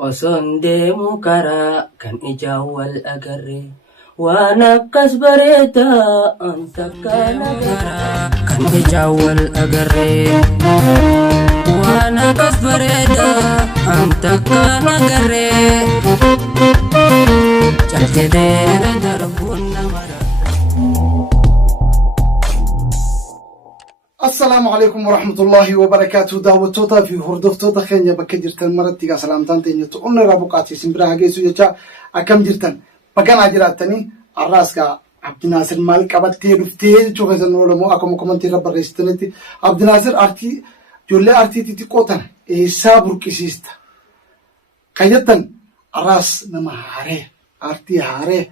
وصندي مكرا كان إجاول أجري وانا كسبريتا انت كان إجاول أجري وانا كسبريتا انت كان أجري جلتي دير دربونا مرا. السلام عليكم ورحمة الله وبركاته. دعوتوتا في هردفتوتا خينيا بكجرتن مرتيغا سلامتان تينيتو أمنا رابوقاتي سنبراها جيسو يجا أكم جرتن بكان عجراتني الراسكا عبد الناصر مالك أبتي رفتي جو غزن ولمو أكم كومنتي رب الرئيستنتي عبد الناصر أرتي جولي أرتي تيتي قوتن إيسا بركسيستا قيدتن الراس نما هاري أرتي هاري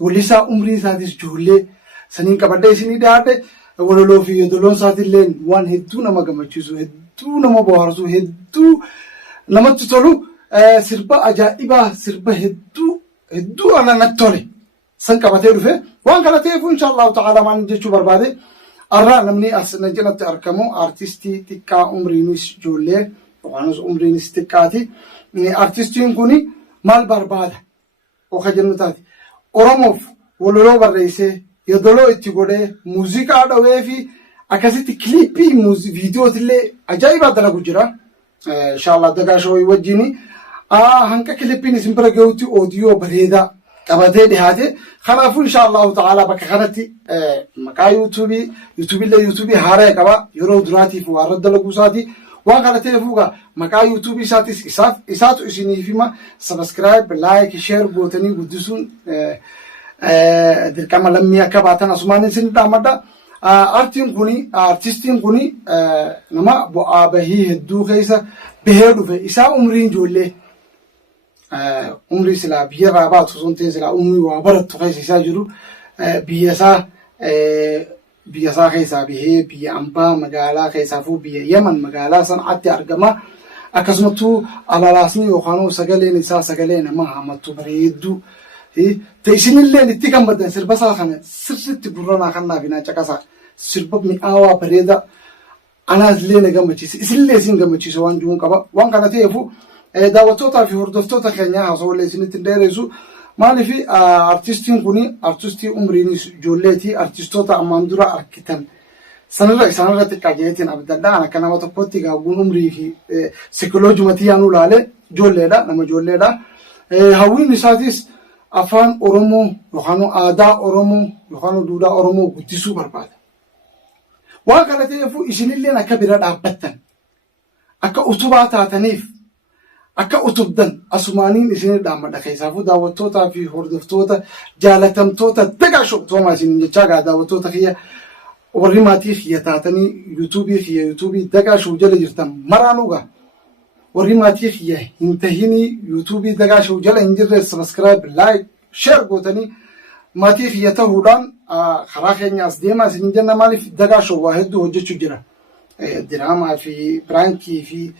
وليسا أمري سادس جولي سنين كبدا سنين دارده ولو في يدلون ساعات اللين وان هدو نما جمعتشوا هدو نما بوارسوا هدو نما تطلو سربا أجائبا سربا هدو أنا نتطلي سنك بتيرو فيه وان كلا تيفو إن شاء الله تعالى ما نجيشوا بربادي أرى نمني أصلا جنت أركمو أرتيستي تكا أمرينيس جولة وانوس أمرينيس تكاتي أرتيستين كوني مال بربادة وخجلنا تاتي أوراموف ولو برئيسه يدلو اتقوله موسيقى أدوه في أكاسيتي كليبي فيديو تلي أجايب أدنى كجرا إن شاء الله دكا شوي وجيني هنكا كليبي نسمبرا جوتي أوديو بريدا كبده دهاته خلافو إن شاء الله تعالى بكخنتي مكا يوتيوبي يوتيوبي هاري كبا يرو دراتي فوارد لغوساتي وانقلته فوقا مكا يوتيوبي ساتيس إساتو إسيني فيما سبسكرايب لايك شير بوتني قدسون dirqama lammii akka baatan asumaan isin dhaammadha. Artistiin kuni nama bu'aa bahii hedduu keessa bahee dhufe isaa umriin ijoollee umrii silaa biyyarraa baatu osoo hin ta'in silaa umrii waa barattu keessa isaa jiru biyya isaa keessaa bahee biyya ambaa magaalaa keessaafuu biyya Yaman magaalaa sanatti argama. Akkasumattuu alalaasni yookaan sagaleen isaa sagalee nama haammattu bareedduu تيسين اللي نتيجة بدن سربا ساخنة سرت برنا خلنا فينا جكاسا سربا مئاوا بريدا أنا اللي نجمع شيء إسلي سين جمع شيء سوان جون كبا وان كانت يفو دعوتوتا في هردفتوتا خنيا حصول لي سنة تندرسو ما لي في أرتيستين كوني أرتيستي عمريني جولتي أرتيستوتا أماندورا أركتن سنرة تكاجيتين أبدا أنا كنا ما تبوتي كأقول عمري في سيكولوجي متيانو لالة جولة نما جولة هاوين نساتيس أفان أورمو يخانو آدا أورمو يخانو دودا أورمو قدسو برباد وقالت يفو إشين اللي أنا كبيرة دابتن أكا أتوبات تنيف أكا أتوبدن أسمانين إشين دامة دخيسافو داوتوتا في هردفتوتا جالتمتوتا دقاشو توما إشين جاقا داوتوتا خيا ورماتي خيا تاتني يوتوبي دقاشو جل جرتم مرانوغا ورماتي خيا انتهيني يوتيوبي دقاشو جل انجر سبسكرايب لايك شير قوتني ماتي خيا تهودان خراخي ناس ديما سنجنا مالي في دقاشو واحد وجهشو جرا دراما في برانكي في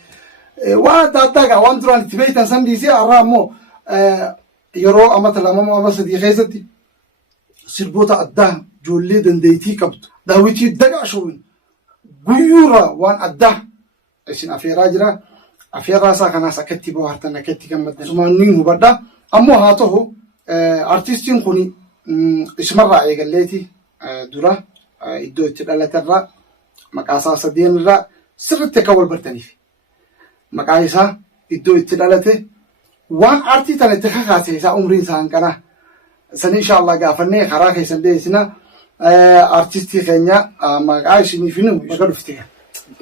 وادادا واندران تبيت انسان ديسي ارامو يرو امثلا ماما بس دي خيزتي سربوتا ادا جولي دنديتي كبت داويتي دقاشو غيورا وان ادا اسين افيرا جرا أفيا راسا كنا سكتي بوهرتنا كتي كم بدنا سمعني مبدا أمو هاته أرتيستين كوني اسم الرأي قلتي دورا يدو تلا ترى مكاسا صدين الرا سرت تكول برتنيف مكايسا يدو تلا وان أرتي تنا تخاخاسي سا عمرين سان كنا سن إن شاء الله قافني خراخي سندي سنا أرتيستي خنيا مكايسني فينو بقولفتها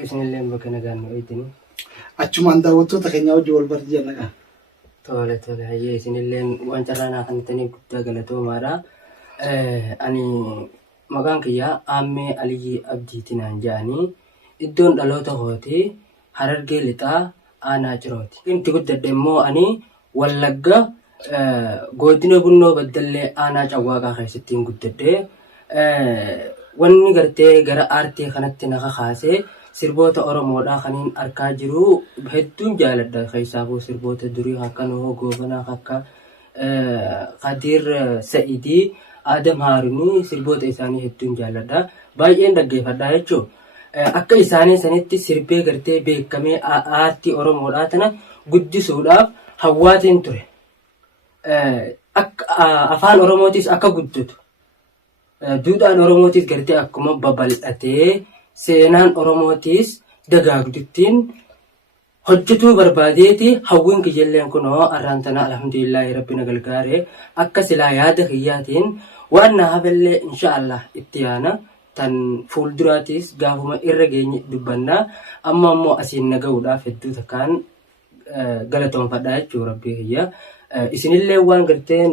بسم الله بكنا جانو إيتني achumaan daawwattoota keenya wajjin wal barjii nagaa. Tole hayyee isinilleen waan carraanaa kan ta'aniif guddaa galatoomaadha. Ani maqaan kiyyaa Aammee Aliyyii Abdiitinaan jedhanii iddoon dhaloota kooti Harargee Lixaa Aanaa Cirooti. Inti guddadhe immoo ani Wallagga godina Bunnoo Baddallee Aanaa Cawwaaqaa keessatti guddadhe. Wanni gartee gara aartii kanatti na kakaasee sirboota Oromoodhaa kaniin arkaa jiru hedduun jaaladha. Keessaafuu sirboota durii akka Nuhoo Goobanaa akka Qadir Sa'idii Adam Haarunii sirboota isaanii hedduun jaaladha. Baay'een dhaggeeffadha jechuudha. Akka isaanii sanitti sirbee gartee beekamee aartii Oromoodhaa tana guddisuudhaaf hawwaatiin ture. Afaan Oromootis akka guddatu. Duudhaan Oromootis gartee akkuma babal'atee seenaan Oromootis dagaagduttiin hojjetuu barbaadeeti hawwiin kiyyalleen kunoo arraan tana alhamdulillahi rabbi na gargaare akka silaa yaada kiyyaatiin waan na hafallee inshaallah itti yaana tan fuulduraatis gaafuma irra geenye dubbannaa amma ammoo asiin naga'uudhaaf hedduu takkaan galatoonfadhaa jechuu rabbii kiyya. Isinillee waan gartee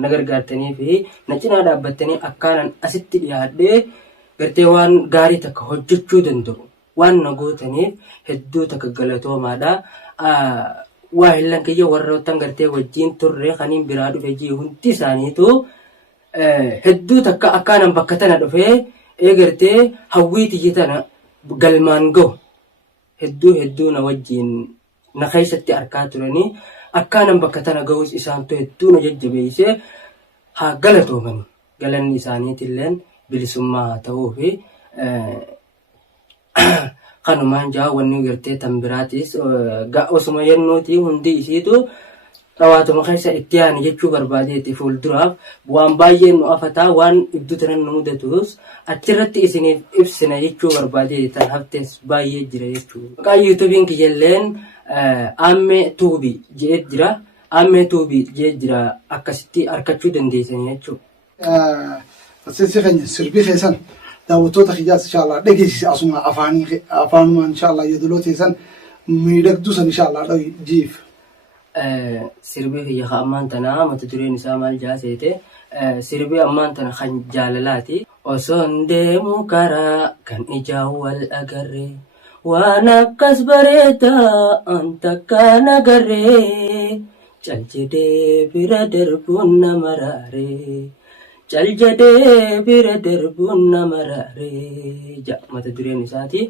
na gargaartanii fi na cinaa dhaabbattanii akkaanan asitti dhiyaadhee gartee waan gaarii takka hojjechuu danda'u waan na gootaniif hedduu takka galatoomaadha. Waa hillan kiyya warroottan gartee wajjiin turre kaniin biraa dhufe jii hundi isaaniitu hedduu takka akkaanan bakka tana dhufee gartee hawwii tiyya tana galmaan ga'u hedduu na wajjiin na keessatti arkaa turanii akkaanan bakka tana ga'us isaantu hedduu na jajjabeessee haa galatoomani. Galanni isaaniitilleen bilisummaa haa ta'uu fi kanumaan jaa wanni gartee tan biraatis osuma yennuuti hundi isiitu dhawaatuma keessa itti yaani jechuu barbaadeeti fuulduraaf waan baay'een nu afataa waan ibdu tanan nu mudatus achirratti isiniif ibsina jechuu barbaadeeti tan haftees baay'ee jira jechuu. Maqaan yuutuubiin kiyyalleen Ammee Tuubii jedhee jira. Ammee Tuubii jedhee jira akkasitti arkachuu dandeessanii jechuudha. Asirratti kan sirbii keessan daawwattoota kiyyaas inshaallah dhageessise asuma afaanumaan inshaallah yeedaloo teessan miidhagduu san inshaallah jiif. Sirbii kiyya ammaan tana mata dureen isaa maal jaaseete sirbii ammaan tana kan jaalalaati. Osoon deemu karaa kan ijaan wal agarre waan akkas bareedaa an takkaan agarre cal jedhee bira darbuun nama raare. Cal jedhee bira darbuun nama raare. Mata dureen isaati.